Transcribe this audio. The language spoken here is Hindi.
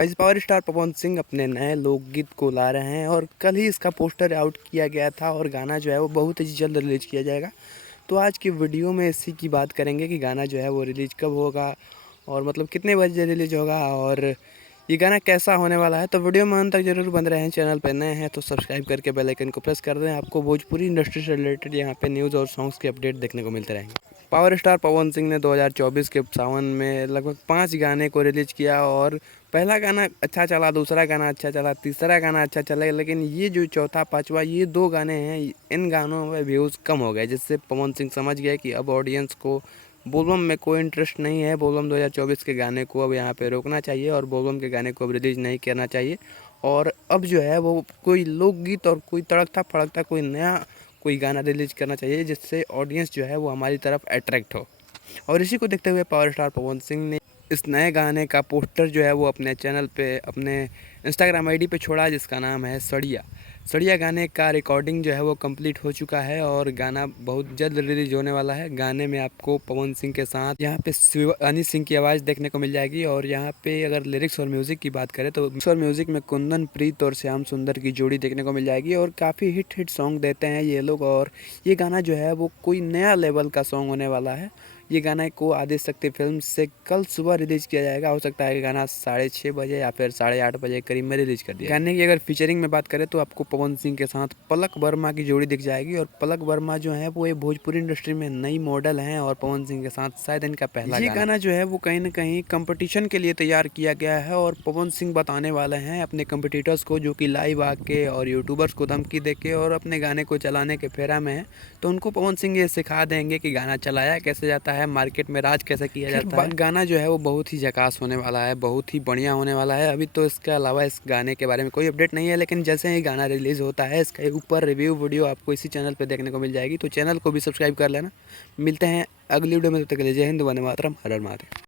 इस पावर स्टार पवन सिंह अपने नए लोकगीत को ला रहे हैं और कल ही इसका पोस्टर आउट किया गया था और गाना जो है वो बहुत ही जल्द रिलीज किया जाएगा। तो आज की वीडियो में इसी की बात करेंगे कि गाना जो है वो रिलीज कब होगा और मतलब कितने बजे रिलीज होगा और ये गाना कैसा होने वाला है। तो वीडियो में अंत तक जरूर बन रहे हैं। चैनल पर नए हैं तो सब्सक्राइब करके बेल आइकन को प्रेस कर दें। आपको भोजपुरी इंडस्ट्री से रिलेटेड यहाँ पे न्यूज़ और सॉन्ग्स के अपडेट देखने को मिलते रहेंगे। पावर स्टार पवन सिंह ने 2024 के सावन में लगभग 5 गाने को रिलीज किया और पहला गाना अच्छा चला, दूसरा गाना अच्छा चला, तीसरा गाना अच्छा चला, लेकिन ये जो चौथा पांचवा ये 2 गाने हैं, इन गानों में व्यूज़ कम हो गए, जिससे पवन सिंह समझ गए कि अब ऑडियंस को बोलबम में कोई इंटरेस्ट नहीं है। बोलबम 2024 के गाने को अब यहाँ पे रोकना चाहिए और बोलबम के गाने को अब रिलीज़ नहीं करना चाहिए और अब जो है वो कोई लोकगीत और कोई तड़कता फड़कता कोई नया कोई गाना रिलीज करना चाहिए, जिससे ऑडियंस जो है वो हमारी तरफ अट्रैक्ट हो। और इसी को देखते हुए पावर स्टार पवन सिंह ने इस नए गाने का पोस्टर जो है वो अपने चैनल पे, अपने इंस्टाग्राम आईडी पे छोड़ा, जिसका नाम है सड़िया। सड़िया गाने का रिकॉर्डिंग जो है वो कंप्लीट हो चुका है और गाना बहुत जल्द रिलीज होने वाला है। गाने में आपको पवन सिंह के साथ यहाँ पे शिवानी सिंह की आवाज़ देखने को मिल जाएगी और यहाँ पे अगर लिरिक्स और म्यूज़िक की बात करें तो लिरिक्स और म्यूज़िक में कुंदन प्रीत और श्याम सुंदर की जोड़ी देखने को मिल जाएगी और काफ़ी हिट सॉन्ग देते हैं ये लोग। और ये गाना जो है वो कोई नया लेवल का सॉन्ग होने वाला है। ये गाने को आदिशक्ति फिल्म से कल सुबह रिलीज किया जाएगा। हो सकता है कि गाना 6:30 बजे या फिर 8:30 बजे करीब में रिलीज कर दिया। गाने की अगर फीचरिंग में बात करें तो आपको पवन सिंह के साथ पलक वर्मा की जोड़ी दिख जाएगी और पलक वर्मा जो है वो ये भोजपुरी इंडस्ट्री में नई मॉडल हैं और पवन सिंह के साथ शायद इनका पहला ये गाना जो है वो कहीं ना कहीं कंपटीशन के लिए तैयार किया गया है और पवन सिंह बताने वाले हैं अपने कंपटीटर्स को, जो कि लाइव आके और यूट्यूबर्स को धमकी देके और अपने गाने को चलाने के फेरा में है, तो उनको पवन सिंह ये सिखा देंगे कि गाना चलाया कैसे जाता है, मार्केट में राज कैसे किया जाता है। गाना जो है वो बहुत ही झकास होने वाला है, बहुत ही बढ़िया होने वाला है। अभी तो इसके अलावा इस गाने के बारे में कोई अपडेट नहीं है, लेकिन जैसे ही गाना रिलीज़ होता है इसके ऊपर रिव्यू वीडियो आपको इसी चैनल पर देखने को मिल जाएगी। तो चैनल को भी सब्सक्राइब कर लेना। मिलते हैं अगली वीडियो में, तब तक के लिए जय हिंद, वंदे मातरम, हर हर महादेव।